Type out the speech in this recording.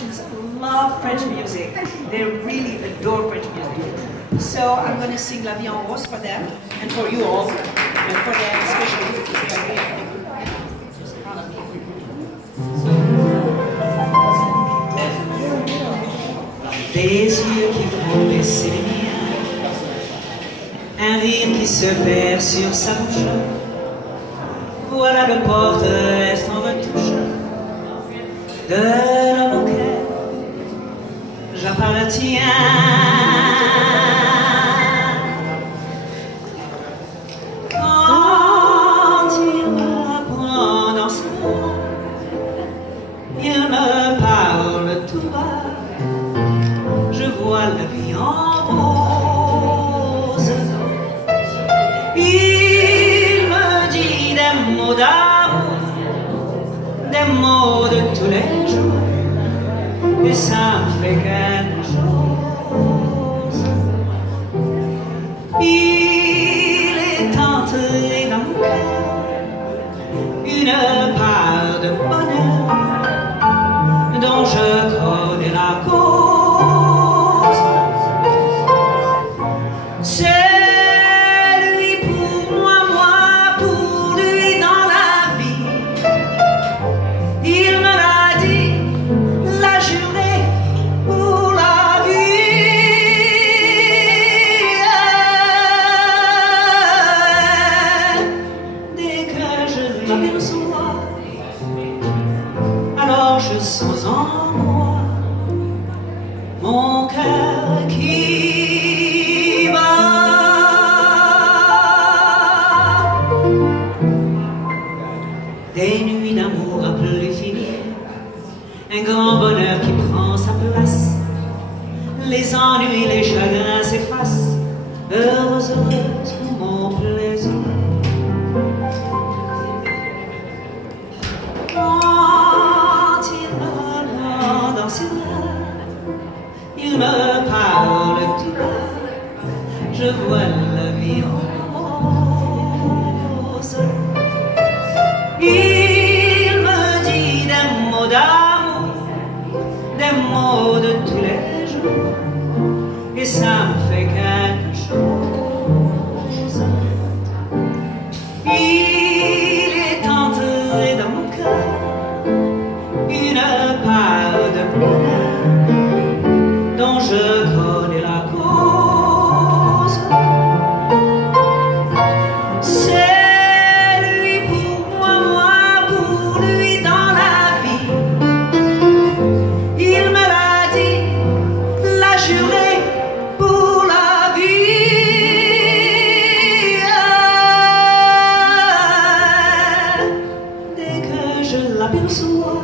musicians love French music. They really adore French music. So I'm going to sing La Vie en Rose for them and for you all, and for them especially. Des yeux qui font baisser les miens, un rire qui se perd sur sa bouche. Voilà le porte-est en retouche de l'homme auquel j'appartiens. Quand il m'apprend dans ses bras, il me parle tout bas. Je vois la vie en rose. Il me dit des mots d'amour, des mots de tous les jours, et ça me fait quelque chose. Il est entré dans mon cœur une part de bonheur dont je connais la cause. Alors je sens en moi mon cœur qui bat. Des nuits d'amour à plus finir, un grand bonheur qui prend sa place. Les ennuis, les chagrins s'effacent, heureuse, heureuse pour mon plaisir. Il me parle tout bas, je vois la vie en rose. Il me dit des mots d'amour, des mots de tous les jours, et ça me fait quelque chose. Il est entré dans mon cœur une part de bonheur dont je connais la cause. C'est lui pour moi, moi pour lui dans la vie. Il me l'a dit, l'a juré pour la vie. Dès que je l'aperçois,